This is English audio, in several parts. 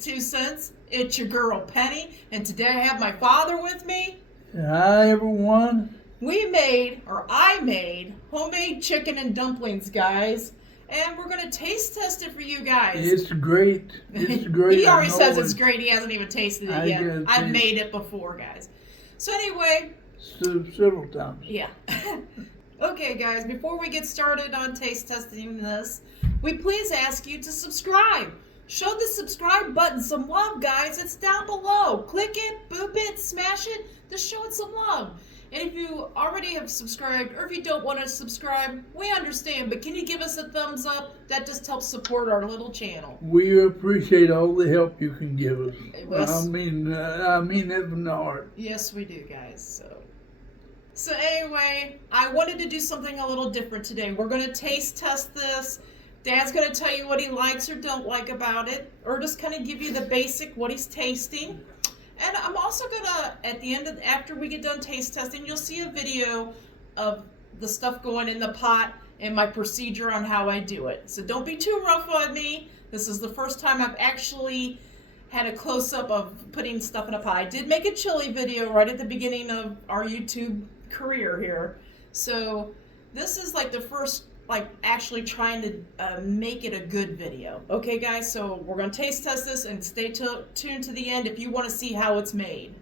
Penny's 2 cents. It's your girl Penny, and today I have my father with me. Hi everyone. I made homemade chicken and dumplings, guys. And we're going to taste test it for you guys. It's great. It's great. He already says it's great. He hasn't even tasted it yet. I've taste. made it before, guys. So anyway. Several times. Yeah. Okay, guys, before we get started on taste testing this, we please ask you to subscribe. Show the subscribe button some love, guys. It's down below. Click it, boop it, smash it. Just show it some love. And if you already have subscribed, or if you don't want to subscribe, we understand. But can you give us a thumbs up? That just helps support our little channel. We appreciate all the help you can give us. Yes. I mean that from the heart. Yes, we do, guys. So anyway, I wanted to do something a little different today. We're going to taste test this. Dad's going to tell you what he likes or don't like about it, or just kind of give you the basic, what he's tasting. And I'm also going to, at the end, after we get done taste testing, you'll see a video of the stuff going in the pot and my procedure on how I do it. So don't be too rough on me. This is the first time I've actually had a close-up of putting stuff in a pot. I did make a chili video right at the beginning of our YouTube career here. So this is like the first, actually trying to make it a good video. Okay, guys, so we're going to taste test this and stay tuned to the end if you want to see how it's made.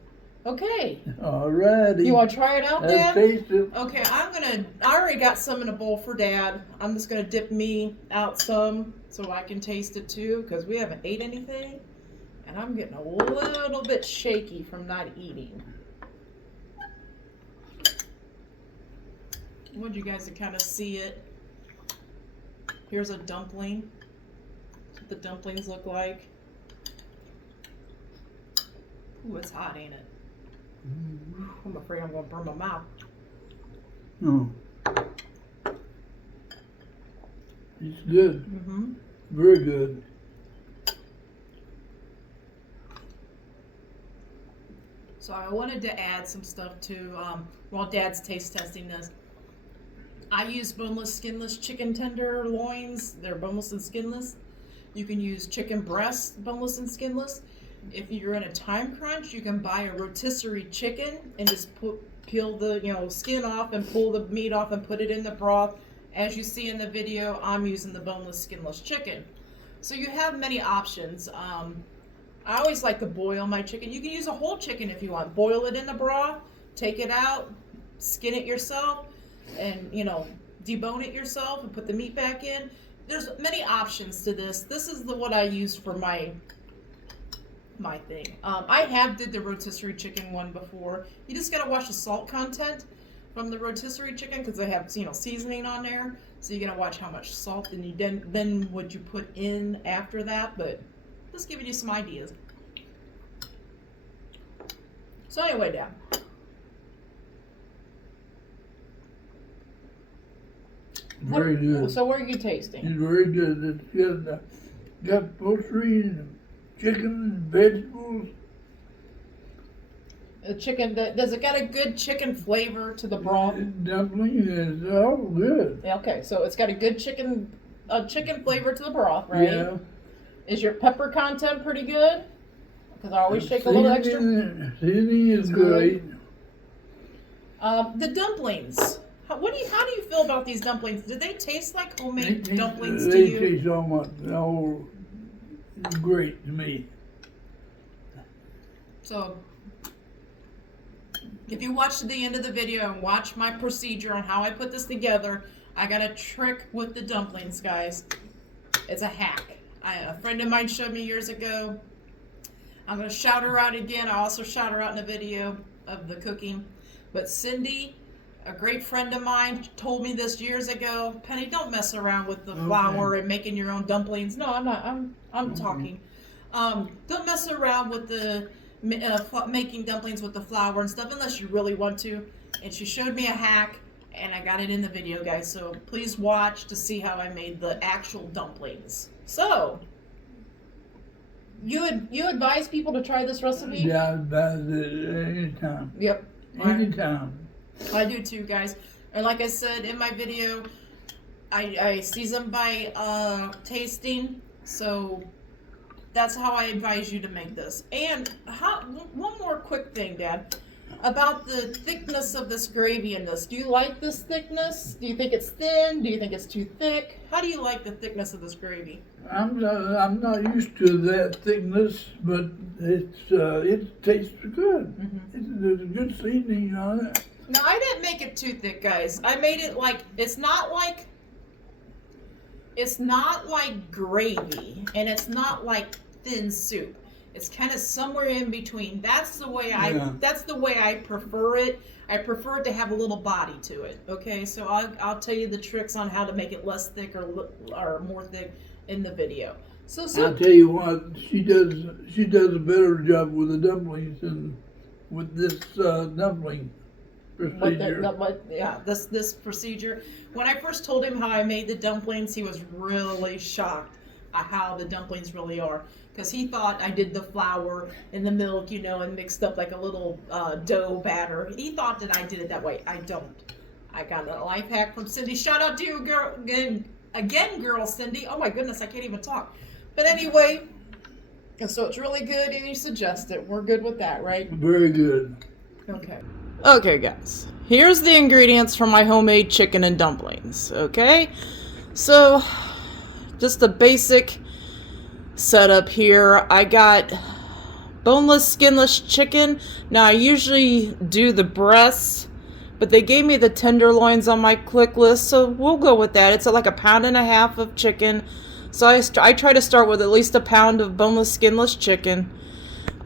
Okay. Alrighty. You want to try it out, Dad? Let's taste it. Okay, I already got some in a bowl for Dad. I'm just going to dip me out some so I can taste it too, because we haven't ate anything. And I'm getting a little bit shaky from not eating. I want you guys to kind of see it. Here's a dumpling. That's what the dumplings look like. Ooh, it's hot, ain't it? I'm afraid I'm going to burn my mouth. No. It's good. Mm-hmm. Very good. So I wanted to add some stuff to, while Dad's taste testing this. I use boneless, skinless chicken tenderloins. They're boneless and skinless. You can use chicken breasts, boneless and skinless. If you're in a time crunch, you can buy a rotisserie chicken and just peel the skin off and pull the meat off and put it in the broth. As you see in the video, I'm using the boneless, skinless chicken. So you have many options. I always like to boil my chicken. You can use a whole chicken if you want. Boil it in the broth, take it out, skin it yourself, and debone it yourself and put the meat back in. There's many options to this. This is what I use for my thing. I have did the rotisserie chicken one before. You just gotta watch the salt content from the rotisserie chicken because they have seasoning on there. So you gotta watch how much salt and then what you put in after that. But just giving you some ideas. So anyway, Dad. Very good. So what are you tasting? It's very good. It's got poultry, chicken, vegetables. The chicken, does it got a good chicken flavor to the broth? Dumpling is all good. Okay, so it's got a good chicken flavor to the broth, right? Yeah. Is your pepper content pretty good? Because I always shake a little extra. Seasoning is great. The dumplings. How do you feel about these dumplings? Do they taste like homemade dumplings to They you? taste all great to me. So, if you watch to the end of the video and watch my procedure on how I put this together, I got a trick with the dumplings, guys. It's a hack. A friend of mine showed me years ago. I'm going to shout her out again. I also shout her out in a video of the cooking. But Cindy, a great friend of mine, told me this years ago. Penny, don't mess around with the flour and making your own dumplings. No, I'm not. I'm talking. Don't mess around with the making dumplings with the flour and stuff unless you really want to. And she showed me a hack, and I got it in the video, guys. So please watch to see how I made the actual dumplings. So, you advise people to try this recipe? Yeah, I advise it anytime. Yep. Anytime. I do too, guys. And like I said in my video, I season by tasting. So that's how I advise you to make this. And one more quick thing, Dad, about the thickness of this gravy in this. Do you like this thickness? Do you think it's thin? Do you think it's too thick? How do you like the thickness of this gravy? I'm not used to that thickness, but it tastes good. There's a good seasoning on it. No, I didn't make it too thick, guys. I made it like it's not like gravy, and it's not like thin soup. It's kind of somewhere in between. That's the way I prefer it. I prefer it to have a little body to it. Okay, so I'll tell you the tricks on how to make it less thick or more thick in the video. So I'll tell you what, she does a better job with the dumplings than with this dumpling procedure. This procedure. When I first told him how I made the dumplings, he was really shocked at how the dumplings really are. Because he thought I did the flour and the milk, and mixed up like a little dough batter. He thought that I did it that way. I don't. I got a life hack from Cindy. Shout out to you, girl. Again, girl, Cindy. Oh my goodness, I can't even talk. But anyway, so it's really good and you suggest it. We're good with that, right? Very good. Okay. Okay, guys. Here's the ingredients for my homemade chicken and dumplings, okay? So, just a basic setup here. I got boneless, skinless chicken. Now, I usually do the breasts, but they gave me the tenderloins on my click list, so we'll go with that. It's like 1.5 pounds of chicken. So I try to start with at least 1 pound of boneless, skinless chicken.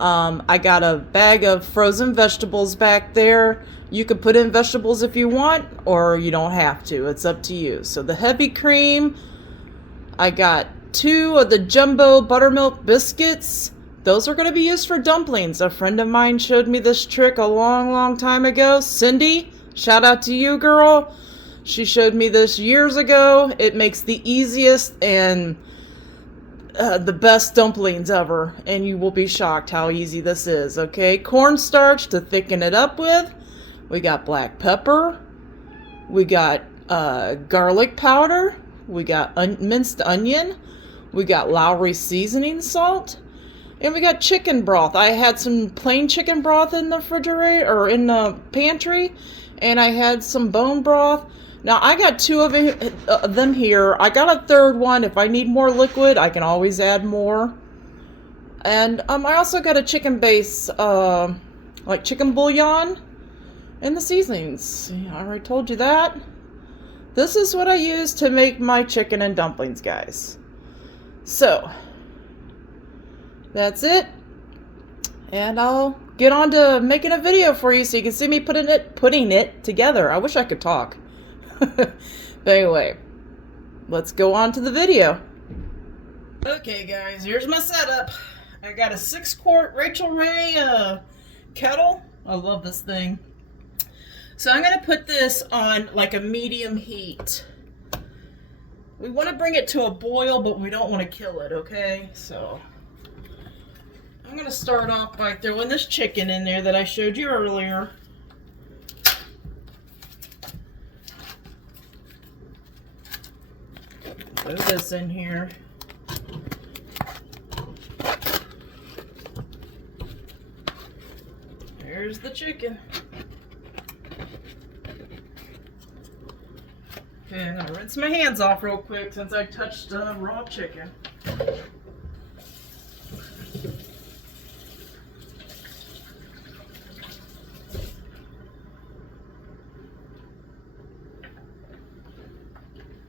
I got a bag of frozen vegetables back there. You can put in vegetables if you want, or you don't have to. It's up to you. So the heavy cream, I got 2 of the jumbo buttermilk biscuits. Those are going to be used for dumplings. A friend of mine showed me this trick a long, long time ago. Cindy, shout out to you, girl. She showed me this years ago. It makes the easiest and the best dumplings ever, and you will be shocked how easy this is, okay? Cornstarch to thicken it up with. We got black pepper. We got garlic powder. We got minced onion. We got Lowry seasoning salt. And we got chicken broth. I had some plain chicken broth in the refrigerator, or in the pantry, and I had some bone broth. Now, I got 2 of them here. I got a third one. If I need more liquid, I can always add more. And I also got a chicken base, like chicken bouillon and the seasonings. I already told you that. This is what I use to make my chicken and dumplings, guys. So, that's it. And I'll get on to making a video for you so you can see me putting it together. I wish I could talk. But anyway, let's go on to the video. Okay, guys, here's my setup. I got a 6-quart Rachel Ray kettle. I love this thing. So I'm going to put this on like a medium heat. We want to bring it to a boil, but we don't want to kill it, okay? So I'm going to start off by throwing this chicken in there that I showed you earlier. Throw this in here. There's the chicken. Okay, I'm gonna rinse my hands off real quick since I touched raw chicken.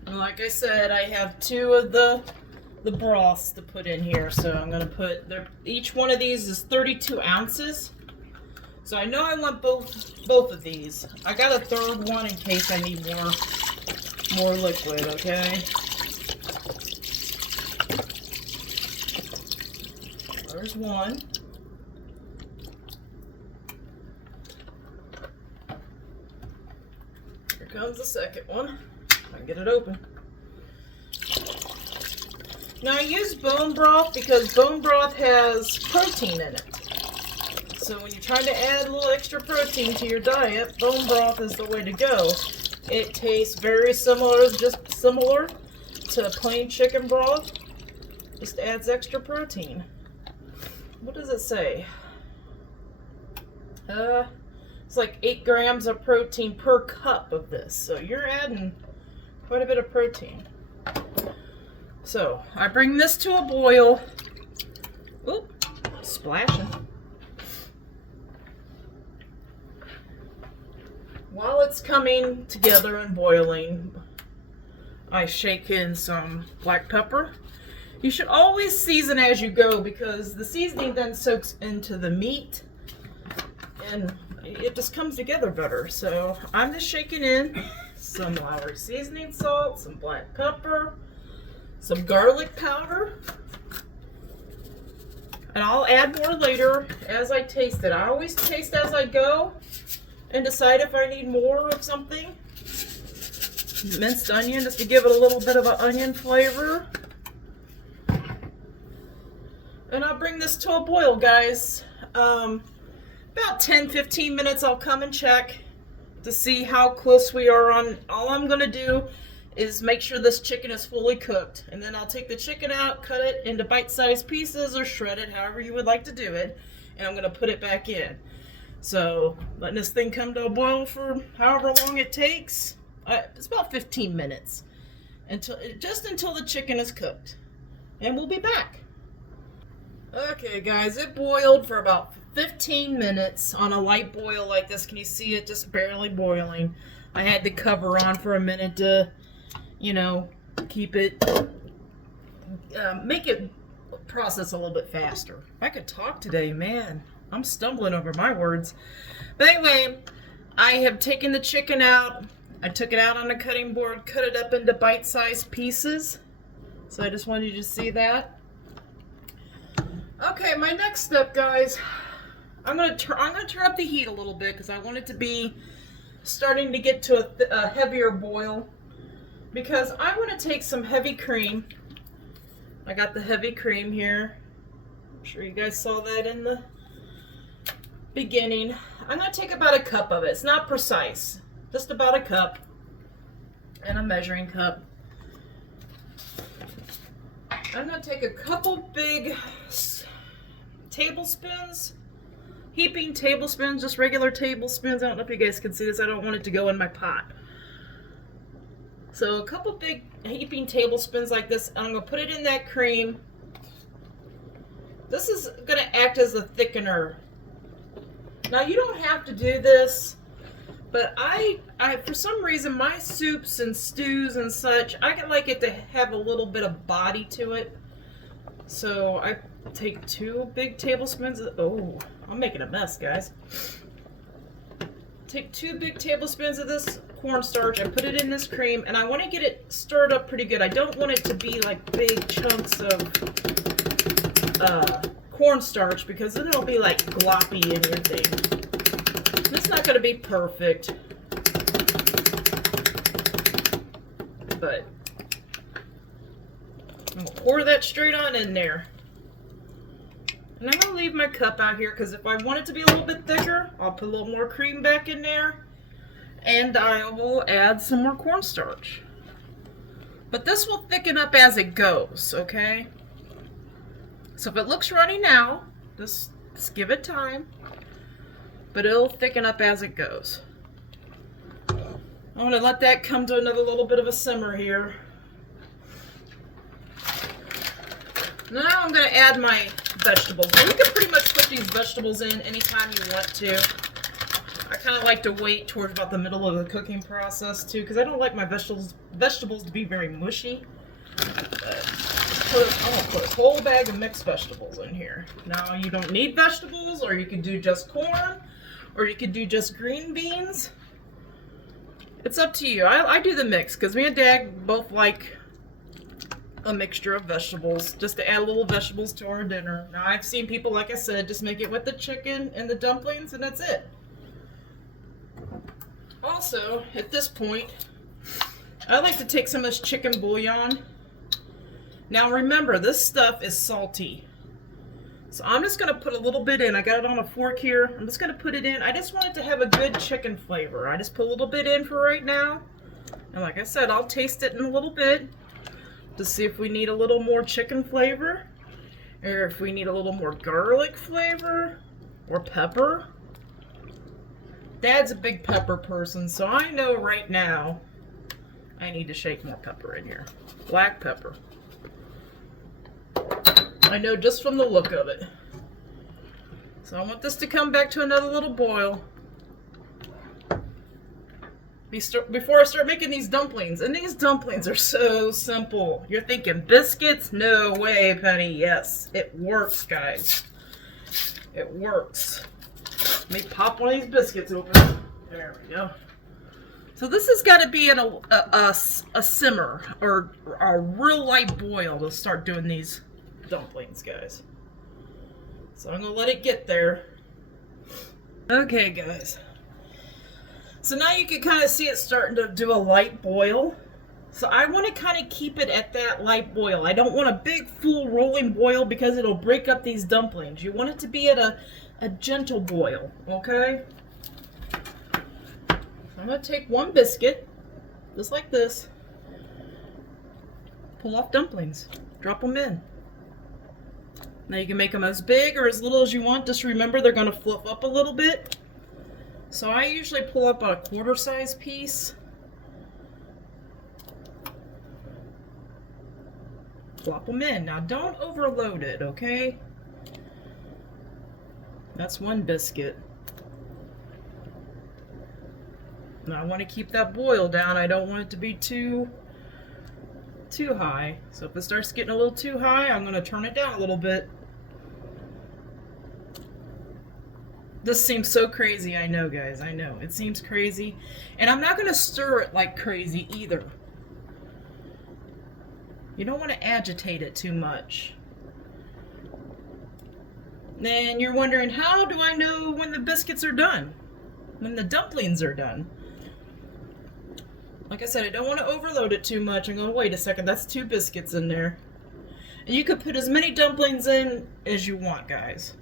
Like I said, I have 2 of the broths to put in here, so I'm gonna put each one of these is 32 ounces. So I know I want both of these. I got a third one in case I need more liquid, okay? There's one. Here comes the second one. I can get it open. Now I use bone broth because bone broth has protein in it. So when you're trying to add a little extra protein to your diet, bone broth is the way to go. It tastes very similar, just similar to plain chicken broth. Just adds extra protein. what does it say? It's like 8 grams of protein per cup of this. So you're adding quite a bit of protein. So I bring this to a boil. Oop, splashing. While it's coming together and boiling, I shake in some black pepper. You should always season as you go because the seasoning then soaks into the meat and it just comes together better. So I'm just shaking in some Lowry seasoning salt, some black pepper, some garlic powder, and I'll add more later as I taste it. I always taste as I go and decide if I need more of something. Minced onion just to give it a little bit of an onion flavor. And I'll bring this to a boil, guys. About 10-15 minutes I'll come and check to see how close we are on. All I'm gonna do is make sure this chicken is fully cooked, and then I'll take the chicken out, cut it into bite-sized pieces or shred it, however you would like to do it, and I'm gonna put it back in. So letting this thing come to a boil for however long it takes. It's about 15 minutes until the chicken is cooked, and we'll be back. Okay guys, it boiled for about 15 minutes on a light boil like this. Can you see it just barely boiling? I had the cover on for a minute to, you know, keep it, make it process a little bit faster. If I could talk today, man, I'm stumbling over my words. But anyway, I have taken the chicken out. I took it out on the cutting board, cut it up into bite-sized pieces. So I just wanted you to see that. Okay, my next step, guys, I'm gonna turn up the heat a little bit because I want it to be starting to get to a heavier boil. Because I want to take some heavy cream. I got the heavy cream here. I'm sure you guys saw that in the beginning. I'm going to take about a cup of it. It's not precise. Just about a cup. And a measuring cup. I'm going to take a couple big tablespoons. Heaping tablespoons, just regular tablespoons. I don't know if you guys can see this. I don't want it to go in my pot. So a couple big heaping tablespoons like this, and I'm going to put it in that cream. This is going to act as a thickener. Now you don't have to do this, but I for some reason my soups and stews and such, I like it to have a little bit of body to it. So I take 2 big tablespoons of, oh, I'm making a mess, guys. Take 2 big tablespoons of this cornstarch and put it in this cream, and I want to get it stirred up pretty good. I don't want it to be like big chunks of cornstarch because then it'll be like gloppy in your thing. It's not going to be perfect, but I'm going to pour that straight on in there. And I'm going to leave my cup out here because if I want it to be a little bit thicker, I'll put a little more cream back in there. And I will add some more cornstarch. But this will thicken up as it goes, okay? So if it looks runny now, just give it time. But it'll thicken up as it goes. I'm going to let that come to another little bit of a simmer here. Now I'm going to add my vegetables. And you can pretty much put these vegetables in anytime you want to. I kind of like to wait towards about the middle of the cooking process too, because I don't like my vegetables to be very mushy. I'm going to put a whole bag of mixed vegetables in here. Now you don't need vegetables, or you could do just corn, or you could do just green beans. It's up to you. I do the mix because me and Dad both like a mixture of vegetables, just to add a little vegetables to our dinner. Now I've seen people, like I said, just make it with the chicken and the dumplings and that's it. Also, at this point, I like to take some of this chicken bouillon. Now remember, this stuff is salty. So I'm just going to put a little bit in. I got it on a fork here. I'm just going to put it in. I just want it to have a good chicken flavor. I just put a little bit in for right now. And like I said, I'll taste it in a little bit to see if we need a little more chicken flavor. Or if we need a little more garlic flavor or pepper. Dad's a big pepper person, so I know right now I need to shake more pepper in here. Black pepper. I know just from the look of it. So I want this to come back to another little boil before I start making these dumplings. And these dumplings are so simple. You're thinking biscuits? No way, Penny. Yes, it works, guys. It works. Let me pop one of these biscuits open. There we go. So this has got to be in a simmer or a real light boil to start doing these dumplings, guys. So I'm going to let it get there. Okay, guys. So now you can kind of see it starting to do a light boil. So I want to kind of keep it at that light boil. I don't want a big full rolling boil because it'll break up these dumplings. You want it to be at a gentle boil, okay? I'm going to take one biscuit, just like this, pull off dumplings, drop them in. Now you can make them as big or as little as you want. Just remember they're going to fluff up a little bit. So I usually pull up a quarter size piece. Plop them in. Now don't overload it, okay? That's one biscuit. Now I want to keep that boil down. I don't want it to be too high. So if it starts getting a little too high, I'm going to turn it down a little bit. This seems so crazy, I know, guys. I know. It seems crazy. And I'm not going to stir it like crazy either. You don't want to agitate it too much. And you're wondering, how do I know when the biscuits are done? When the dumplings are done? Like I said, I don't want to overload it too much. I'm going to wait a second. That's 2 biscuits in there. And you could put as many dumplings in as you want, guys.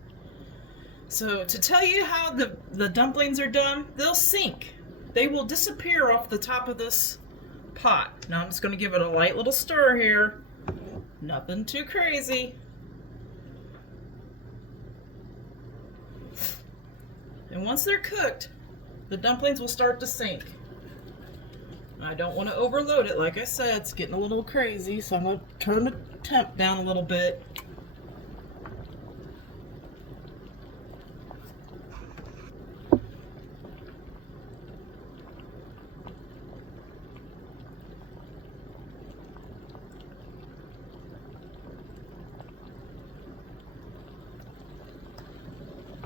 So to tell you how the dumplings are done, they'll sink. They will disappear off the top of this pot. Now I'm just going to give it a light little stir here. Nothing too crazy. And once they're cooked, the dumplings will start to sink. I don't want to overload it. Like I said, it's getting a little crazy, so I'm going to turn the temp down a little bit.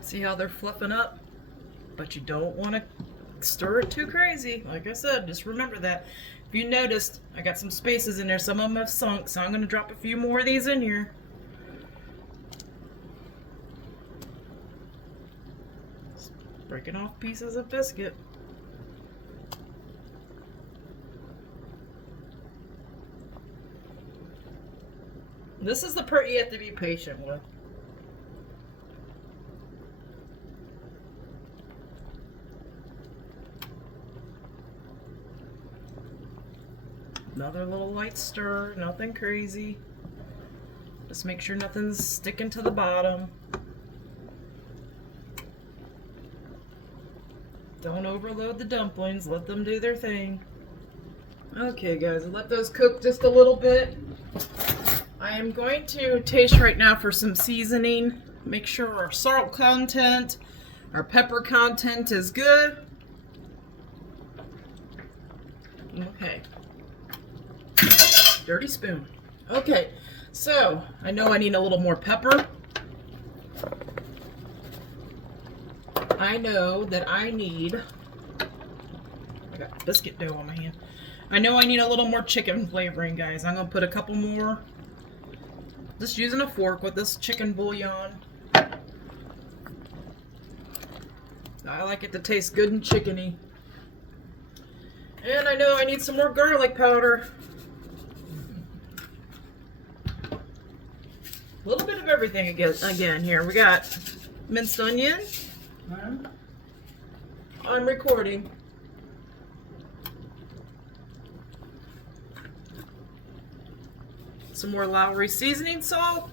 See how they're fluffing up? But you don't want to stir it too crazy. Like I said, just remember that. If you noticed, I got some spaces in there. Some of them have sunk, so I'm going to drop a few more of these in here. Just breaking off pieces of biscuit. This is the part you have to be patient with. Another little light stir, nothing crazy. Just make sure nothing's sticking to the bottom. Don't overload the dumplings, let them do their thing. Okay guys, let those cook just a little bit. I am going to taste right now for some seasoning. Make sure our salt content, our pepper content is good. Okay. Dirty spoon. Okay, so I know I need a little more pepper. I know that I got biscuit dough on my hand. I know I need a little more chicken flavoring, guys. I'm gonna put a couple more. Just using a fork with this chicken bouillon. I like it to taste good and chickeny. And I know I need some more garlic powder. A little bit of everything again here. We got minced onion. I'm recording. Some more Lowry seasoning salt.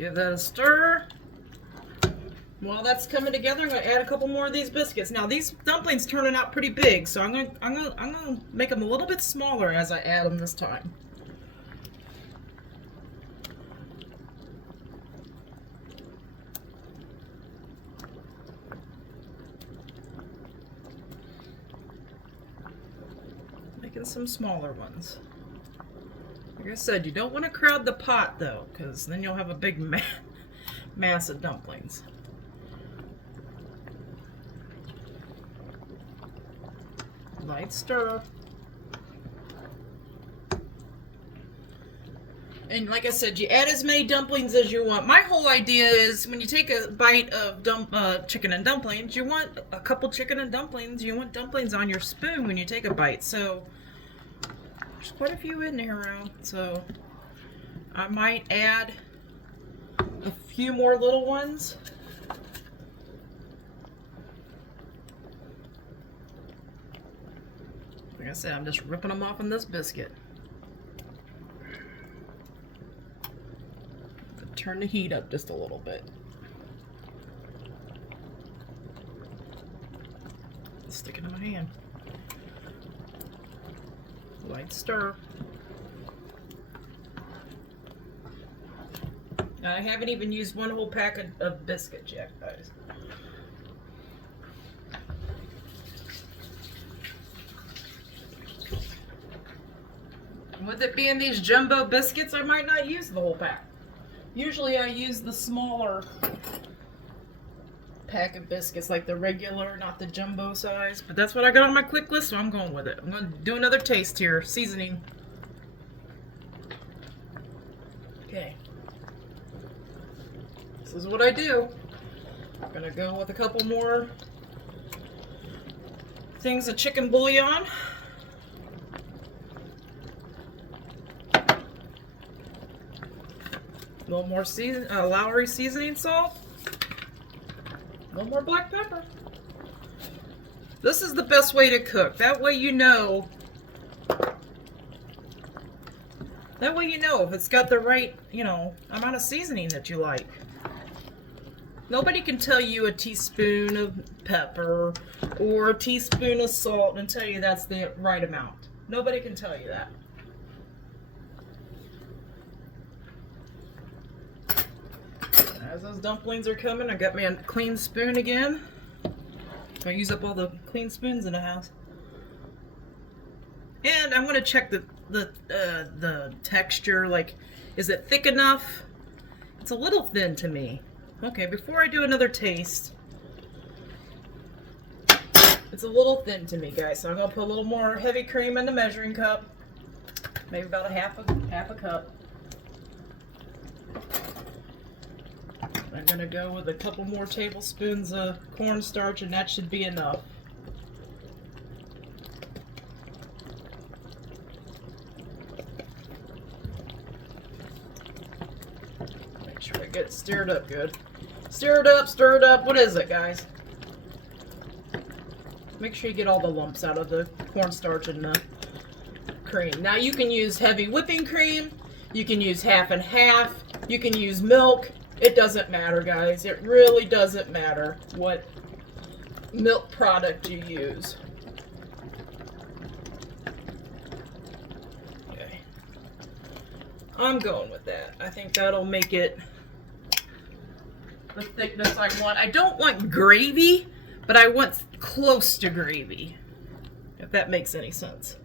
Give that a stir. While that's coming together, I'm gonna add a couple more of these biscuits. Now these dumplings turning out pretty big, so I'm gonna make them a little bit smaller as I add them this time. Making some smaller ones. Like I said, you don't want to crowd the pot though, because then you'll have a big mass of dumplings. Light stir. And like I said, you add as many dumplings as you want. My whole idea is when you take a bite of chicken and dumplings, you want a couple chicken and dumplings. You want dumplings on your spoon when you take a bite. So there's quite a few in there now. So I might add a few more little ones. Like I said, I'm just ripping them off in this biscuit. Turn the heat up just a little bit. Stick it in my hand. Light stir. Now, I haven't even used one whole pack of biscuits yet, guys. With it being these jumbo biscuits, I might not use the whole pack. Usually I use the smaller pack of biscuits, like the regular, not the jumbo size. But that's what I got on my quick list, so I'm going with it. I'm going to do another taste here. Seasoning. Okay. This is what I do. I'm going to go with a couple more things of chicken bouillon. A little more Lowry seasoning salt. A little more black pepper. This is the best way to cook. That way you know. That way you know if it's got the right, amount of seasoning that you like. Nobody can tell you a teaspoon of pepper or a teaspoon of salt and tell you that's the right amount. Nobody can tell you that. As those dumplings are coming, I got me a clean spoon again. I use up all the clean spoons in the house. And I'm gonna check the texture. Like, is it thick enough? It's a little thin to me. Okay, before I do another taste, it's a little thin to me, guys. So I'm gonna put a little more heavy cream in the measuring cup. Maybe about a half a cup. I'm gonna go with a couple more tablespoons of cornstarch, and that should be enough. Make sure I get it stirred up good. Stir it up. What is it, guys? Make sure you get all the lumps out of the cornstarch and the cream. Now you can use heavy whipping cream. You can use half and half. You can use milk. It doesn't matter, guys. It really doesn't matter what milk product you use. Okay. I'm going with that. I think that'll make it the thickness I want. I don't want gravy, but I want close to gravy, if that makes any sense.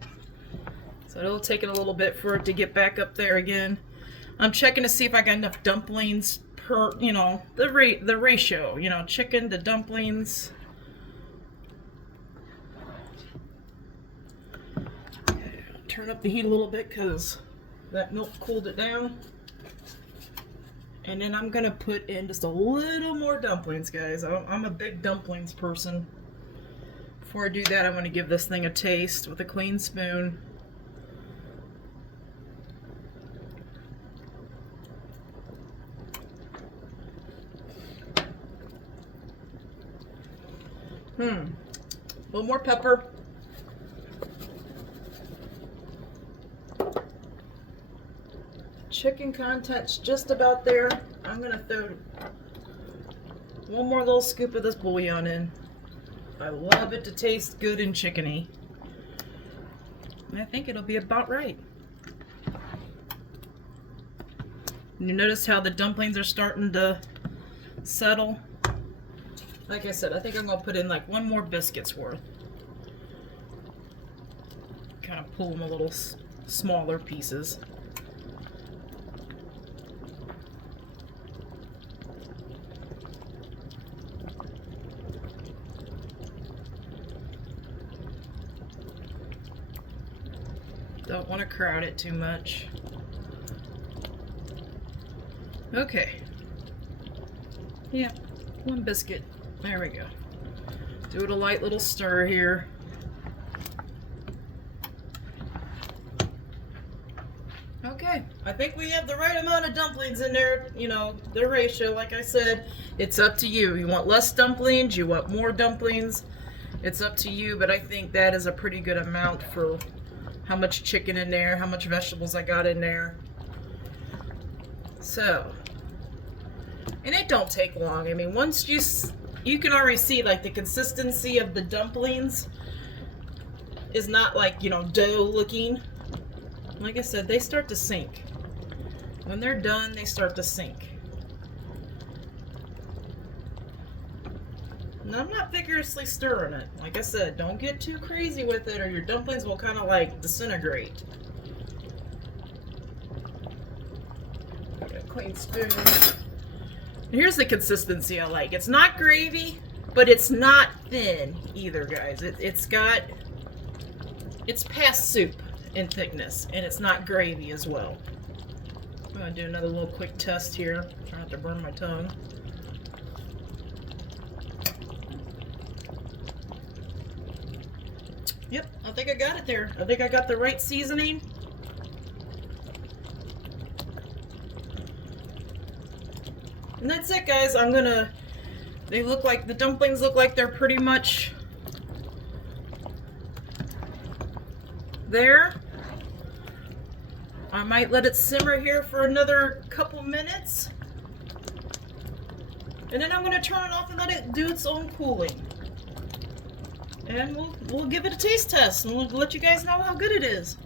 So it'll take it a little bit for it to get back up there again. I'm checking to see if I got enough dumplings per, the ratio, chicken to dumplings. Okay, turn up the heat a little bit because that milk cooled it down. And then I'm gonna put in just a little more dumplings, guys. I'm a big dumplings person. Before I do that, I want to give this thing a taste with a clean spoon. A little more pepper. chicken content's just about there. I'm gonna throw one more little scoop of this bouillon in. I love it to taste good and chickeny. And I think it'll be about right. You notice how the dumplings are starting to settle? Like I said, I think I'm gonna put in like one more biscuit's worth. Kind of pull them a little smaller pieces. Don't want to crowd it too much. Okay. Yeah, one biscuit. There we go. Do it a light little stir here. Okay, I think we have the right amount of dumplings in there. You know, the ratio, like I said, it's up to you. You want less dumplings, you want more dumplings. It's up to you, but I think that is a pretty good amount for how much chicken in there, how much vegetables I got in there. So, and it don't take long. I mean, once you can already see like the consistency of the dumplings is not like, you know, dough looking. Like I said, they start to sink. When they're done, they start to sink. And I'm not vigorously stirring it. Like I said, don't get too crazy with it or your dumplings will kind of like disintegrate. Got a clean spoon. And here's the consistency I like. It's not gravy, but it's not thin either, guys. It's past soup in thickness, and it's not gravy as well. I'm gonna do another little quick test here. Try not to burn my tongue. Yep, I think I got it there. I think I got the right seasoning. And that's it, guys. They look like, the dumplings look like they're pretty much there. I might let it simmer here for another couple minutes. And then I'm gonna turn it off and let it do its own cooling. And we'll give it a taste test and we'll let you guys know how good it is.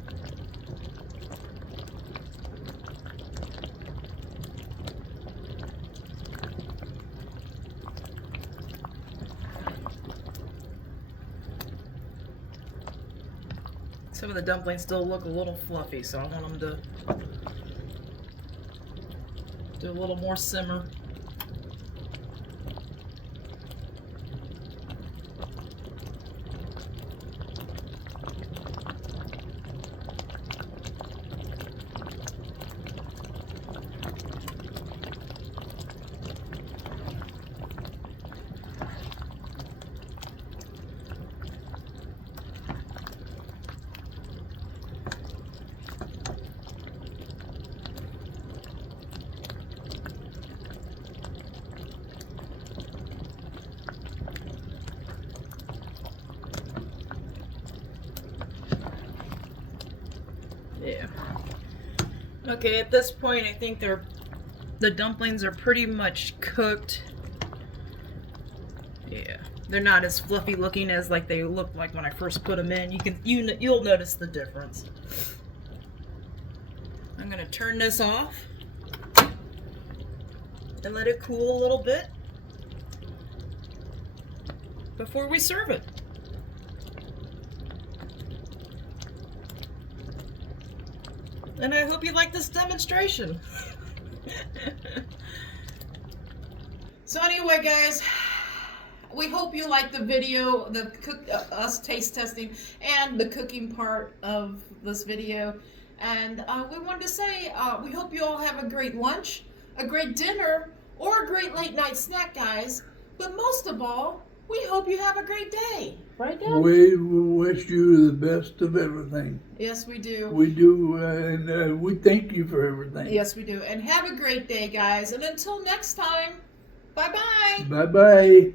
Some of the dumplings still look a little fluffy, so I want them to do a little more simmer. Yeah. Okay, at this point I think the dumplings are pretty much cooked. Yeah. They're not as fluffy looking as like they looked like when I first put them in. You'll notice the difference. I'm going to turn this off and let it cool a little bit before we serve it. And I hope you like this demonstration. So anyway, guys, we hope you liked the video, us taste testing and the cooking part of this video. And we wanted to say, we hope you all have a great lunch, a great dinner, or a great late night snack, guys. But most of all, we hope you have a great day. Right, Dad? We wish you the best of everything. Yes, we do. We do, and we thank you for everything. Yes, we do. And have a great day, guys. And until next time, bye-bye. Bye-bye.